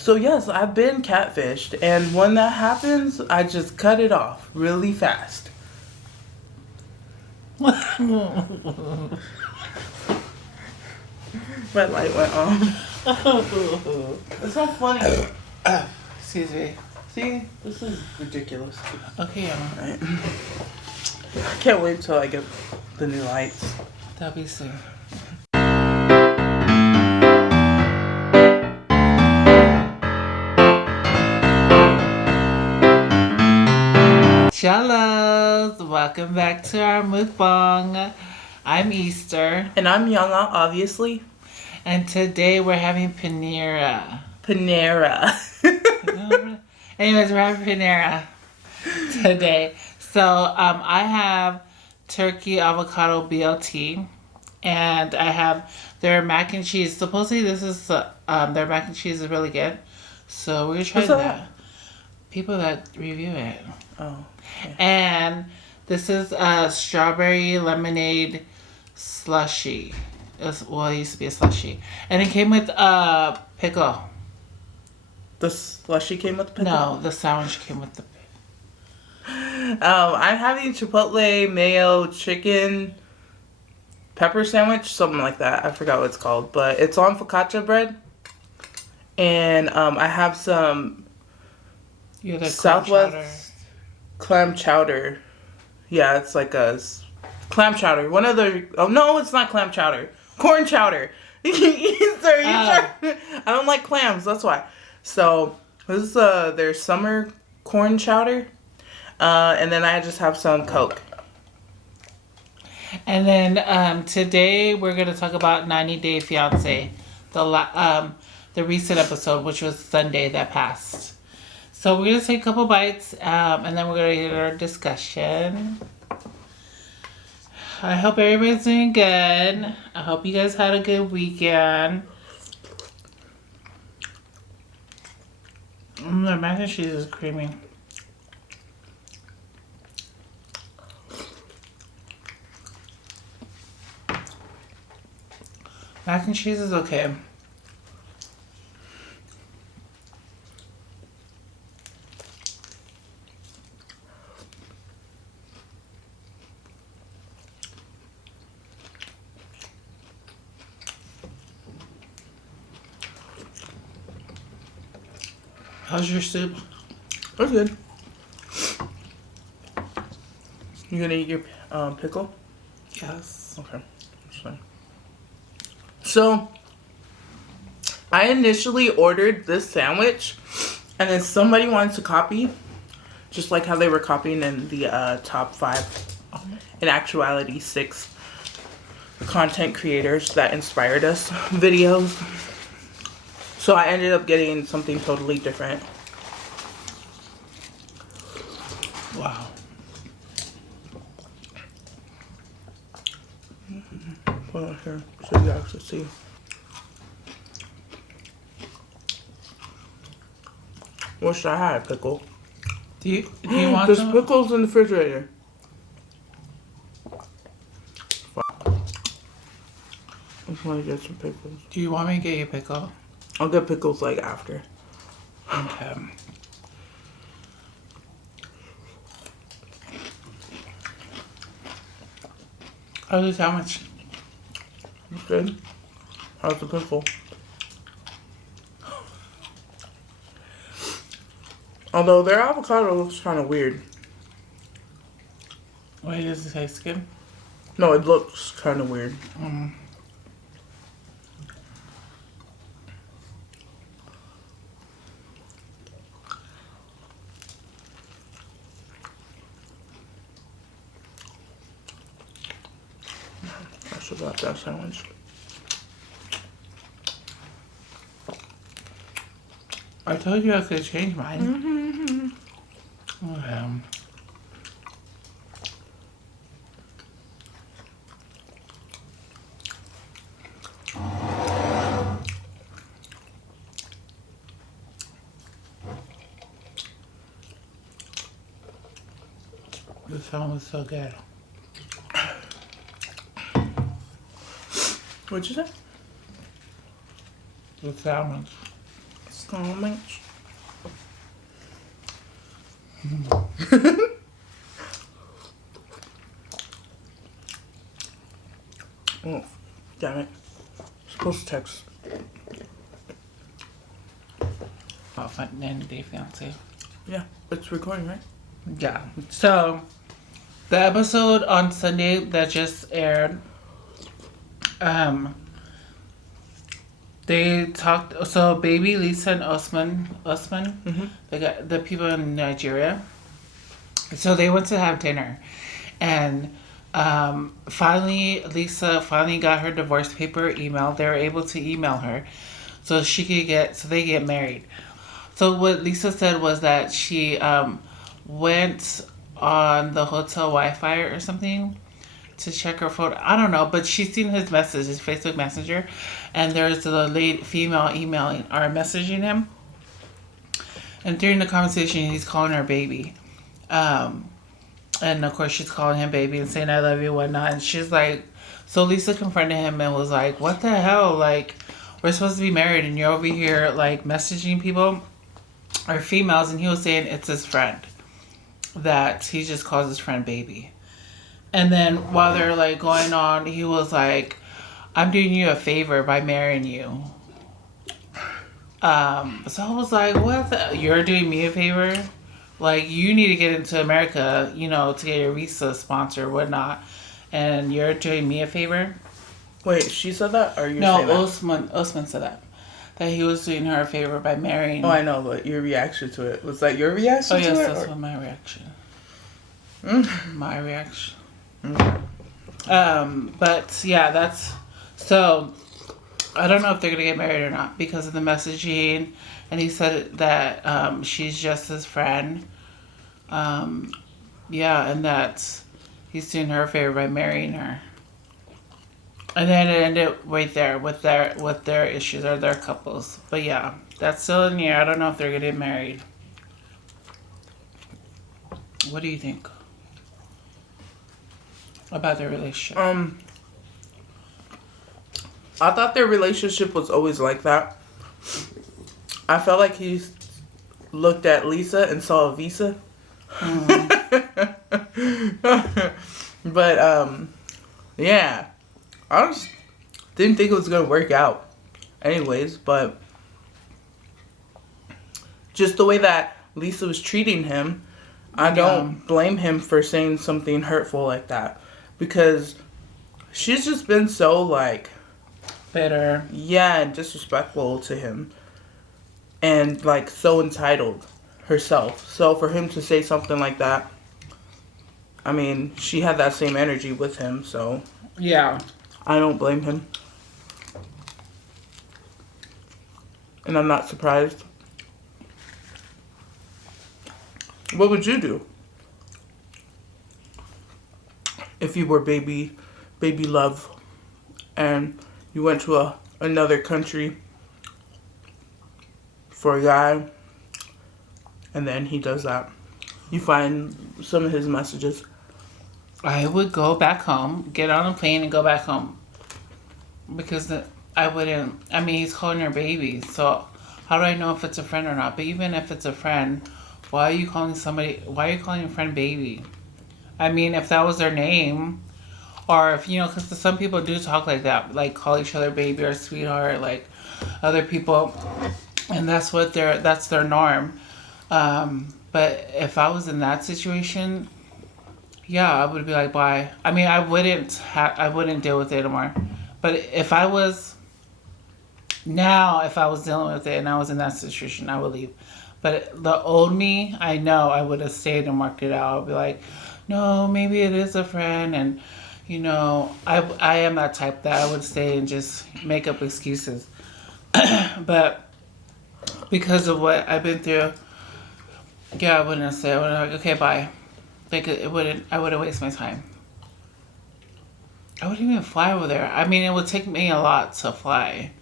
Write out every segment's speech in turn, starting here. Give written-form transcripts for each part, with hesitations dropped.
So yes, I've been catfished, and when that happens, I just cut it off really fast. My light went on. It's so funny. Excuse me. See, this is ridiculous. Okay, Emma. Right. I can't wait till I get the new lights. That'll be soon. Jellos, welcome back to our mukbang. I'm Easter. And I'm Yana, obviously. And today we're having Panera. Panera. Anyways, we're having Panera today. So I have turkey avocado BLT. And I have their mac and cheese. Supposedly this is, their mac and cheese is really good. So we're going to try that. People that review it. Oh. Okay. And this is a strawberry lemonade slushy. It used to be a slushy. And it came with a pickle. The slushy came with the pickle? No, the sandwich came with the pickle. I'm having chipotle mayo chicken pepper sandwich, something like that. I forgot what it's called, but it's on focaccia bread. And I have some Southwest clam chowder. Yeah, it's like a clam chowder. One of the... Oh, no, it's not clam chowder. Corn chowder. I don't like clams, that's why. So, this is their summer corn chowder. And then I just have some Coke. And then today we're going to talk about 90 Day Fiance. The recent episode, which was Sunday that passed. So we're going to take a couple bites, and then we're going to get our discussion. I hope everybody's doing good. I hope you guys had a good weekend. The mac and cheese is creamy. Mac and cheese is okay. How's your soup? That's good. You gonna eat your pickle? Yes. Okay. So, I initially ordered this sandwich, and then somebody wanted to copy, just like how they were copying in the top 5, in actuality 6 content creators that inspired us videos. So I ended up getting something totally different. Wow. Put it here so you actually see. Wish I had a pickle. Do you want There's some? pickles in the refrigerator. Fuck. I just want to get some pickles. Do you want me to get you a pickle? I'll get pickles like after. Okay. How's the sandwich? It's good. How's the pickle? Although their avocado looks kind of weird. Wait, does it taste good? No, it looks kind of weird. That's about that sandwich. I told you I could change mine. Okay. This song was so good. What'd you say? The salmon. comments. Oh, damn it. Supposed to text. Oh, fun 90-Day Fiance. Yeah, it's recording, right? Yeah. So, the episode on Sunday that just aired, they talked. So, Baby Lisa and Osman, they got the people in Nigeria. So they went to have dinner, and finally, Lisa finally got her divorce paper emailed. They were able to email her, so they get married. So what Lisa said was that she went on the hotel Wi-Fi or something to check her phone. I don't know, but she's seen his message, his Facebook Messenger, and there's a female emailing or messaging him. And during the conversation, he's calling her baby. And of course she's calling him baby and saying I love you, whatnot. And she's like, so Lisa confronted him and was like, what the hell? Like, we're supposed to be married and you're over here like messaging people or females. And he was saying it's his friend, that he just calls his friend baby. And then while they're like going on, he was like, I'm doing you a favor by marrying you. So I was like, what you're doing me a favor? Like, you need to get into America, you know, to get your visa sponsored or whatnot. And you're doing me a favor? Wait, she said that? Or you saying that? No, Osman said that. That he was doing her a favor by marrying. Oh, I know, but your reaction to it. Was that your reaction to it? Oh, yes, that's what my reaction. My reaction. But, yeah, that's... So, I don't know if they're going to get married or not because of the messaging. And he said that she's just his friend. Yeah, and that he's doing her a favor by marrying her. And then it ended right there with their issues or their couples. But yeah, that's still in the air. I don't know if they're getting married. What do you think about their relationship? I thought their relationship was always like that. I felt like he looked at Lisa and saw a visa. But, yeah. I just didn't think it was going to work out anyways, but just the way that Lisa was treating him, I don't blame him for saying something hurtful like that, because she's just been so, like, bitter. Yeah, and disrespectful to him. And, like, so entitled herself. So for him to say something like that, I mean, she had that same energy with him, so... Yeah. I don't blame him. And I'm not surprised. What would you do if you were baby love and you went to another country for a guy and then he does that? You find some of his messages. I would go back home, get on a plane and go back home. Because I wouldn't... I mean, he's calling her baby. So, how do I know if it's a friend or not? But even if it's a friend, why are you calling a friend baby? I mean, if that was their name... Or if, you know, because some people do talk like that. Like, call each other baby or sweetheart. Like, other people... And that's their norm. But if I was in that situation... Yeah, I would be like, bye. I mean, I wouldn't deal with it anymore. But if I was dealing with it and I was in that situation, I would leave. But the old me, I know I would have stayed and worked it out. I'd be like, no, maybe it is a friend. And, you know, I am that type that I would stay and just make up excuses. But because of what I've been through, yeah, I wouldn't say. I would have like, okay, bye. Like, I wouldn't waste my time. I wouldn't even fly over there. I mean, it would take me a lot to fly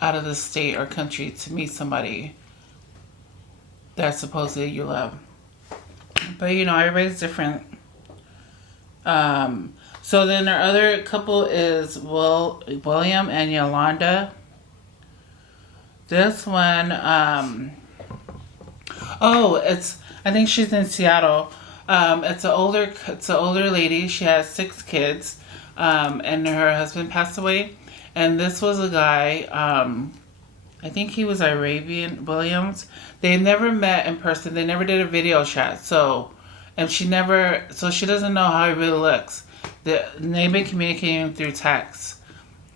out of the state or country to meet somebody that supposedly you love. But, you know, everybody's different. So then our other couple is William and Yolanda. This one, I think she's in Seattle. It's an older lady. She has 6 kids, and her husband passed away. And this was a guy, I think he was Arabian Williams. They never met in person. They never did a video chat. So she doesn't know how he really looks. They've been communicating through text,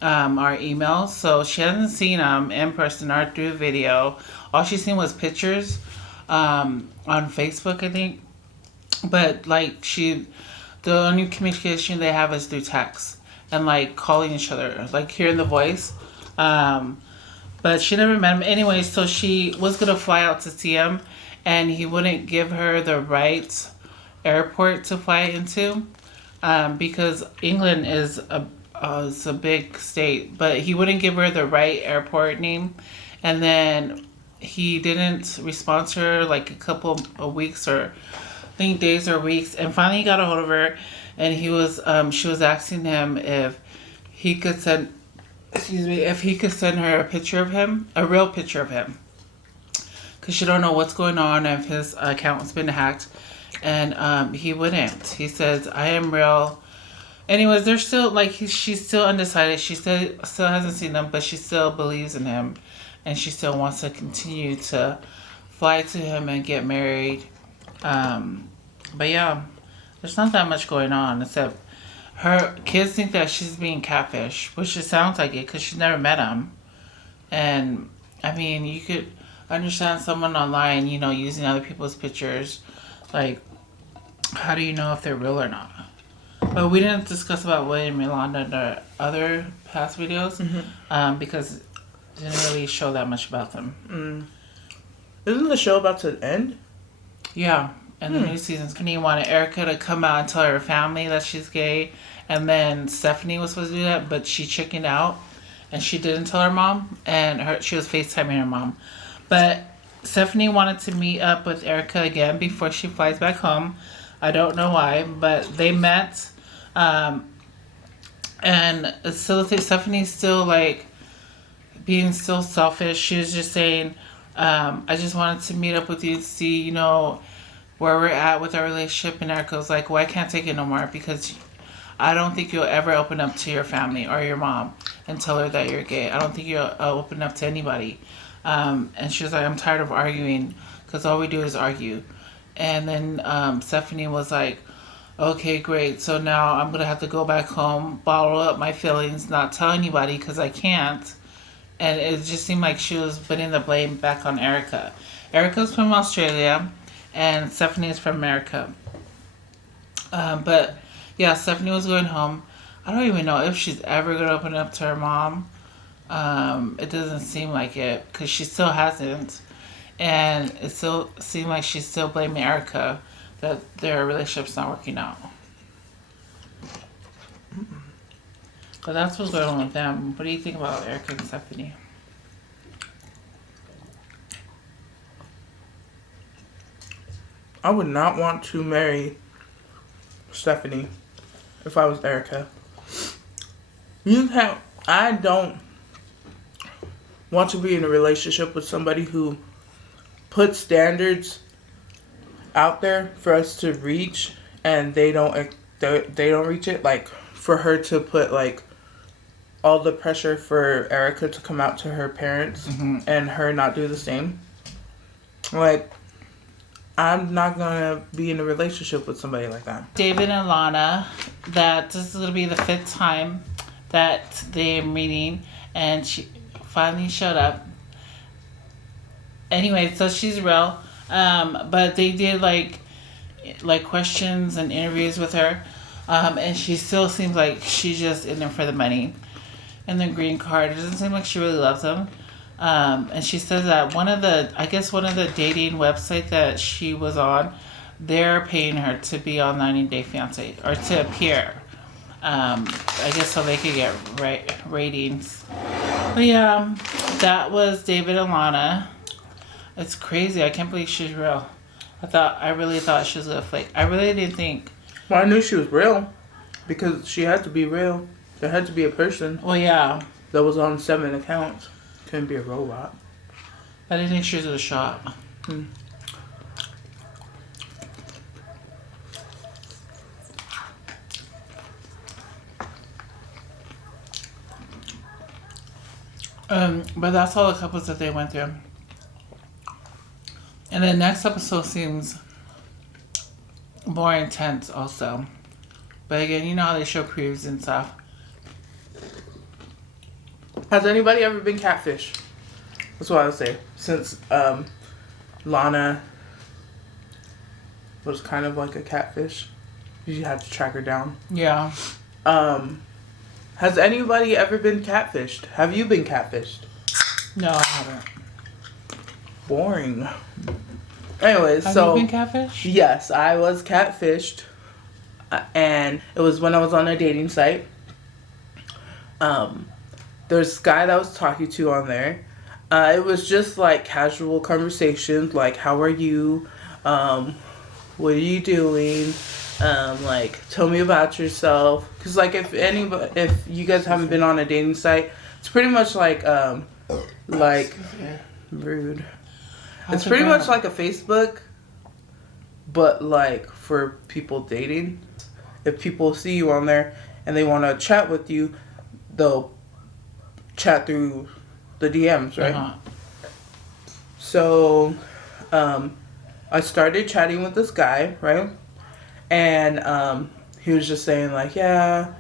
or emails. So she hasn't seen him in person or through video. All she's seen was pictures, on Facebook, I think. But like the only communication they have is through text and like calling each other, like hearing the voice. But she never met him anyway. So she was gonna fly out to see him, and he wouldn't give her the right airport to fly into, because England is a big state, but he wouldn't give her the right airport name, and then he didn't respond to her like a couple of weeks, or I think days or weeks, and finally he got a hold of her, and she was asking him if he could send her a picture of him, a real picture of him, because she don't know what's going on, if his account has been hacked, and he wouldn't. He says, I am real. Anyways, they're still like, she's still undecided. She still hasn't seen him, but she still believes in him, and she still wants to continue to fly to him and get married. But yeah, there's not that much going on, except her kids think that she's being catfished, which it sounds like it, because she's never met him. And I mean, you could understand someone online, using other people's pictures. Like, how do you know if they're real or not? But we didn't discuss about William Yolanda in the other past videos, because it didn't really show that much about them. Isn't the show about to end? Yeah, and the new season's going to want Erica to come out and tell her family that she's gay, and then Stephanie was supposed to do that, but she chickened out, and she didn't tell her mom, and she was FaceTiming her mom. But Stephanie wanted to meet up with Erica again before she flies back home. I don't know why, but they met, and still Stephanie's still like being still selfish. She was just saying, I just wanted to meet up with you to see, where we're at with our relationship. And Erica was like, well, I can't take it no more, because I don't think you'll ever open up to your family or your mom and tell her that you're gay. I don't think you'll open up to anybody. And she was like, I'm tired of arguing, because all we do is argue. And then Stephanie was like, okay, great. So now I'm going to have to go back home, bottle up my feelings, not tell anybody, because I can't. And it just seemed like she was putting the blame back on Erica. Erica's from Australia, and Stephanie is from America. But yeah, Stephanie was going home. I don't even know if she's ever going to open up to her mom. It doesn't seem like it, because she still hasn't. And it still seems like she's still blaming Erica that their relationship's not working out. But that's what's going on with them. What do you think about Erica and Stephanie? I would not want to marry Stephanie if I was Erica. I don't want to be in a relationship with somebody who puts standards out there for us to reach, and they don't reach it. Like, for her to put like all the pressure for Erica to come out to her parents, and her not do the same. Like, I'm not gonna be in a relationship with somebody like that. David and Lana, that this is gonna be the 5th time that they're meeting, and she finally showed up. Anyway, so she's real, but they did like questions and interviews with her, and she still seems like she's just in there for the money and the green card. It doesn't seem like she really loves him. And she says that one of the dating websites that she was on, they're paying her to be on 90 Day Fiance, or to appear. I guess so they could get ratings. But yeah, that was David and Lana. It's crazy. I can't believe she's real. I really thought she was a flake. I really didn't think. Well, I knew she was real, because she had to be real. There had to be a person. Well, yeah. That was on 7 accounts. Couldn't be a robot. I didn't think she was a shot. But that's all the couples that they went through. And the next episode seems more intense also. But again, you know how they show previews and stuff. Has anybody ever been catfished? That's what I would say. Since Lana was kind of like a catfish. You had to track her down. Yeah. Has anybody ever been catfished? Have you been catfished? No, I haven't. Boring. Anyways, Have so... you been catfished? Yes, I was catfished. And it was when I was on a dating site. There's this guy that I was talking to on there. It was just like casual conversations, like, how are you? What are you doing? Like, tell me about yourself. Because, like, if you guys haven't been on a dating site, it's pretty much like rude. It's pretty much like a Facebook, but like for people dating. If people see you on there and they want to chat with you, they'll chat through the DMs, right? Uh-huh. So, I started chatting with this guy, right? And he was just saying like, yeah,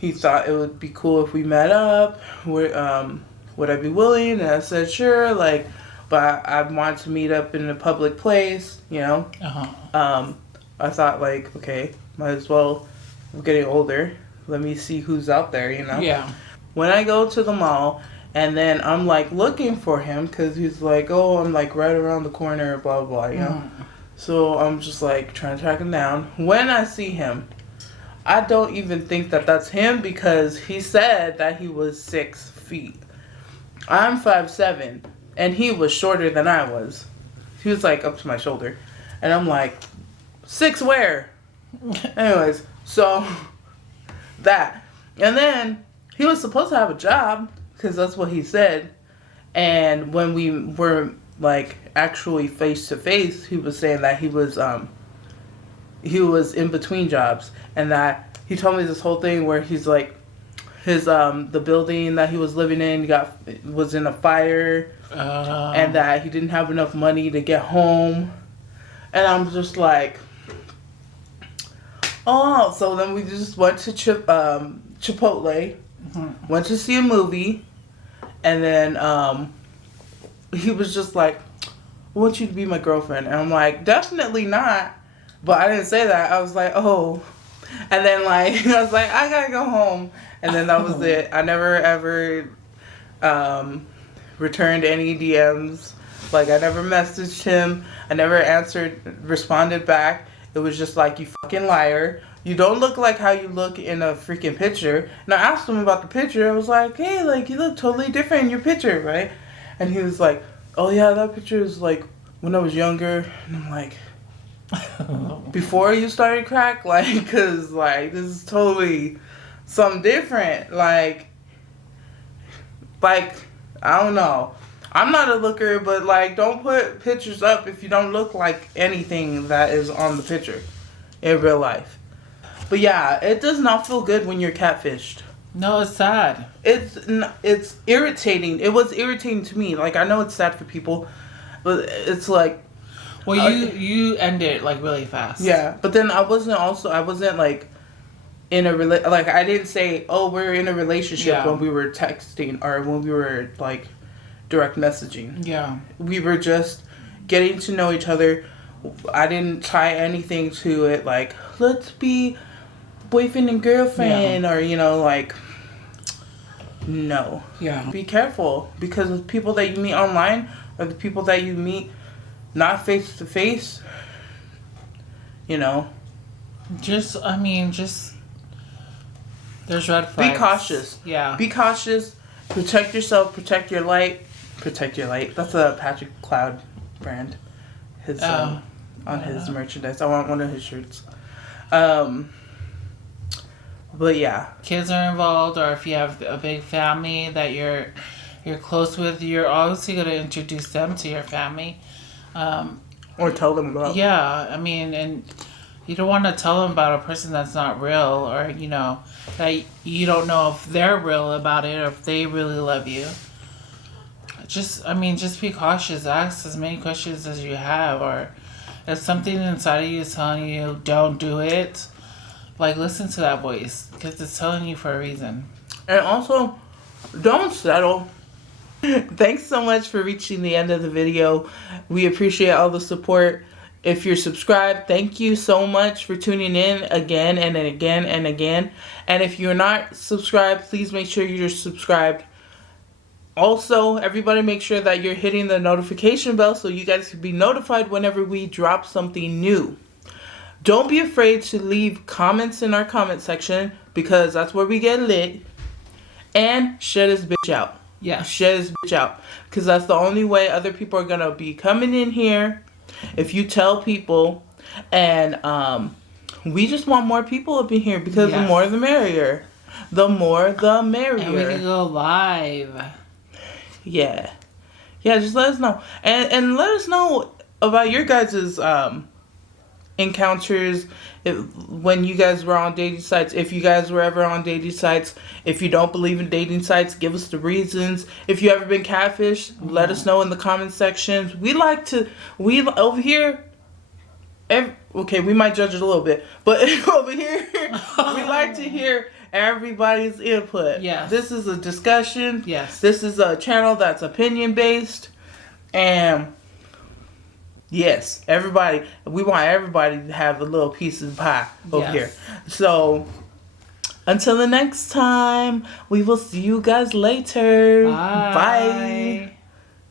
he thought it would be cool if we met up. Would I be willing? And I said sure, like, but I wanted to meet up in a public place, you know. Uh-huh. I thought like, okay, might as well. I'm getting older. Let me see who's out there, you know. Yeah. When I go to the mall, and then I'm like looking for him because he's like, oh, I'm like right around the corner, blah blah, you know. So I'm just like trying to track him down. When I see him, I don't even think that that's him because he said that he was 6 feet. I'm 5'7", and he was shorter than I was. He was like up to my shoulder, and I'm like, 6 where? Anyways, so that, and then he was supposed to have a job because that's what he said. And when we were like actually face to face, he was saying that he was in between jobs, and that he told me this whole thing where he's like his the building that he was living in was in a fire, and that he didn't have enough money to get home. And I'm just like, oh. So then we just went to Chipotle, went to see a movie, and then he was just like, I want you to be my girlfriend. And I'm like, definitely not. But I didn't say that. I was like, oh. And then like I was like, I gotta go home. And then that was it. I never ever returned any DMs. Like, I never messaged him. I never responded back. It was just like, you fucking liar. You don't look like how you look in a freaking picture. And I asked him about the picture. I was like, hey, like, you look totally different in your picture, right? And he was like, oh yeah, that picture is like when I was younger. And I'm like, before you started crack? Like, cause like, this is totally something different. Like, I don't know. I'm not a looker, but like, don't put pictures up if you don't look like anything that is on the picture in real life. But yeah, it does not feel good when you're catfished. No, it's sad. It's irritating. It was irritating to me. Like, I know it's sad for people, but it's like, well, you ended it like really fast. yeah, but then I wasn't like in a like, I didn't say, oh, we're in a relationship when we were texting or when we were like direct messaging. Yeah. We were just getting to know each other. I didn't tie anything to it like, let's be boyfriend and girlfriend, or, you know, like, no. Yeah. Be careful, because the people that you meet online are the people that you meet not face to face, you know. Just there's red flags. Be cautious. Yeah. Be cautious. Protect yourself. Protect your light. Protect your light. That's a Patrick Cloud brand. His on his merchandise. I want one of his shirts. But yeah. Kids are involved, or if you have a big family that you're you're close with, you're obviously going to introduce them to your family. Or tell them about. Yeah, I mean, and you don't want to tell them about a person that's not real, or, you know, that you don't know if they're real about it or if they really love you. Just be cautious. Ask as many questions as you have, or if something inside of you is telling you, don't do it, like, listen to that voice, because it's telling you for a reason. And also, don't settle. Thanks so much for reaching the end of the video. We appreciate all the support. If you're subscribed, thank you so much for tuning in again and again and again. And if you're not subscribed, please make sure you're subscribed. Also, everybody make sure that you're hitting the notification bell so you guys can be notified whenever we drop something new. Don't be afraid to leave comments in our comment section, because that's where we get lit. And share this bitch out. Yeah. Share this bitch out. Because that's the only way other people are going to be coming in here. If you tell people. And we just want more people up in here. Because the more the merrier. The more the merrier. And we can go live. Yeah. Yeah, just let us know. And let us know about your guys' encounters, when you guys were on dating sites, if you guys were ever on dating sites. If you don't believe in dating sites, give us the reasons. If you ever been catfished, let us know in the comment sections. We over here, okay, we might judge it a little bit, but over here, we like to hear everybody's input. Yes. This is a discussion. Yes. This is a channel that's opinion based, and yes, we want everybody to have a little piece of the pie over here. So, until the next time, we will see you guys later. Bye. Bye.